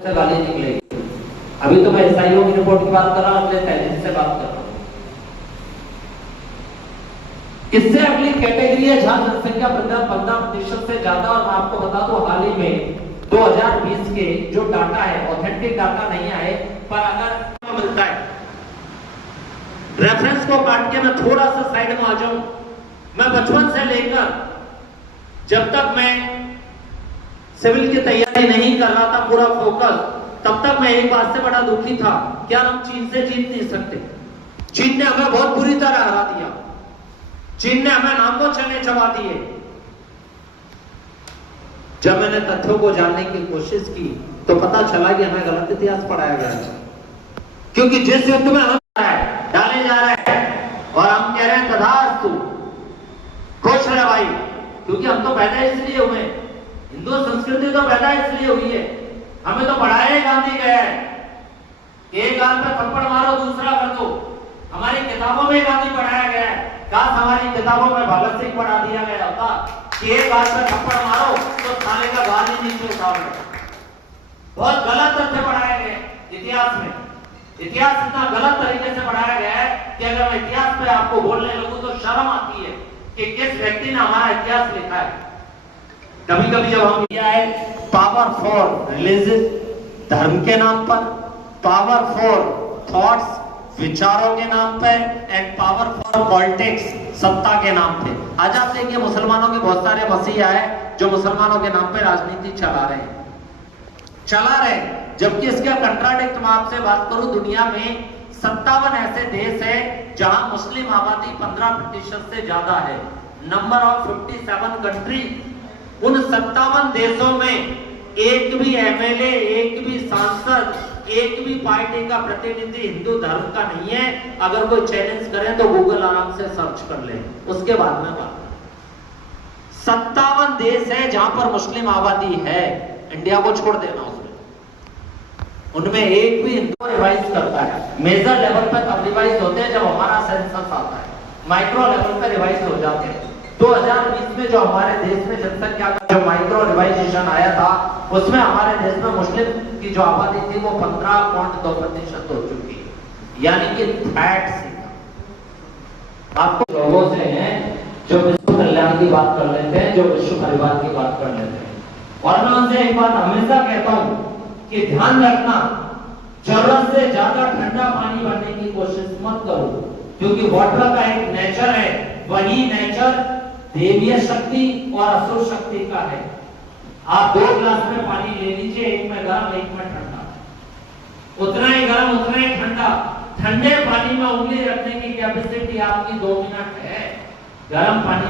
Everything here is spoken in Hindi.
से गाली निकलेगी। अभी तो मैं एसआईओ की रिपोर्ट की बात कर रहा हूं, अगले तहजीब से बात कर रहा हूं। इससे अगली कैटेगरी है जहां जनसंख्या 15% से ज्यादा। और मैं आपको बता दूं हाल ही में 2020 के जो डाटा है, ऑथेंटिक डाटा नहीं आए, पर अगर मिलता है रेफरेंस को काट के मैं थोड़ा सा साइड में आ जाऊं। मैं बचपन से लेकर जब तक मैं सिविल की तैयारी नहीं कर रहा था पूरा फोकस, तब तक मैं एक बात से बड़ा दुखी था कि यार हम चीन से जीत नहीं सकते। चीन ने हमें बहुत बुरी तरह हरा दिया, चीन ने हमें नामों चने चबा दिए। जब मैंने तथ्यों को जानने की कोशिश की तो पता चला कि हमें गलत इतिहास पढ़ाया गया है। क्योंकि जिस युद्ध में हम डाले जा रहे हैं और हम कह रहे हैं तथास्तु, खुश रहे भाई, क्योंकि हम तो पैदा इसलिए हुए, हिंदू संस्कृति तो पैदा इसलिए हुई है, हमें तो पढ़ाया ही गांधी गया है, एक गाल पे थप्पड़ मारो दूसरा कर दो। हमारी किताबों में गांधी पढ़ाया गया है। काश हमारी किताबों में भगत सिंह पढ़ा दिया गया होता कि एक गाल पे थप्पड़ मारो तो थाने का गाल ही नीचे उठाओ। बहुत गलत तथ्य पढ़ाया गया इतिहास में। इतिहास इतना गलत तरीके से पढ़ाया गया है कि अगर मैं इतिहास पे आपको बोलने लगूं तो शर्म आती है कि किस व्यक्ति ने हमारा इतिहास लिखा है। कभी कभी जब हम किया है पावर फॉर रिलीजियस, धर्म के नाम पर, पावर फॉर थॉट्स, विचारों के नाम पे, एंड पावर फॉर पॉलिटिक्स, सत्ता के नाम पे। आज आप देखिए मुसलमानों के बहुत सारे मसीहा है जो मुसलमानों के नाम पे राजनीति चला रहे हैं, जबकि इसका कंट्राडिक्ट मैं आपसे बात करूं, दुनिया में 57 ऐसे देश है जहां मुस्लिम आबादी 15% से ज्यादा है। Number of 57 country. उन 57 देशों में एक भी एमएलए, एक भी सांसद, एक भी पार्टी का प्रतिनिधि हिंदू धर्म का नहीं है। अगर कोई चैलेंज करे तो गूगल आराम से सर्च कर ले, उसके बाद में बात। 57 देश है जहां पर मुस्लिम आबादी है, इंडिया को छोड़ देना उसमें। उनमें एक भी हिंदू रिवाइज करता है। मेजर लेवल पर तब रिवाइज होते हैं जब हमारा सेंसस आता है, माइक्रो लेवल पर रिवाइज हो जाते हैं। 2020 में जो हमारे देश में जनसंख्या का जो माइक्रो रिवाइजेशन आया था, उसमें हमारे देश में मुस्लिम की जो आबादी थी वो 15.2% हो चुकी है, यानी कि फैट से। आपको लोगों से हैं जो विश्व कल्याण की बात कर लेते हैं, जो विश्व परिवार की बात कर लेते हैं। और मैं उनसे एक बात हमेशा कहता हूं कि ध्यान रखना, जरूरत से ज्यादा ठंडा पानी भरने की कोशिश मत करो, क्योंकि वाटर का एक नेचर है, वही नेचर देवीय शक्ति और असुर शक्ति का है। आप 2 गिलास में पानी ले लीजिए, एक में गर्म एक में ठंडा, उतना ही गर्म उतना ही ठंडा। ठंडे पानी में उंगली रखने की कैपेसिटी आपकी 2 मिनट है, गर्म पानी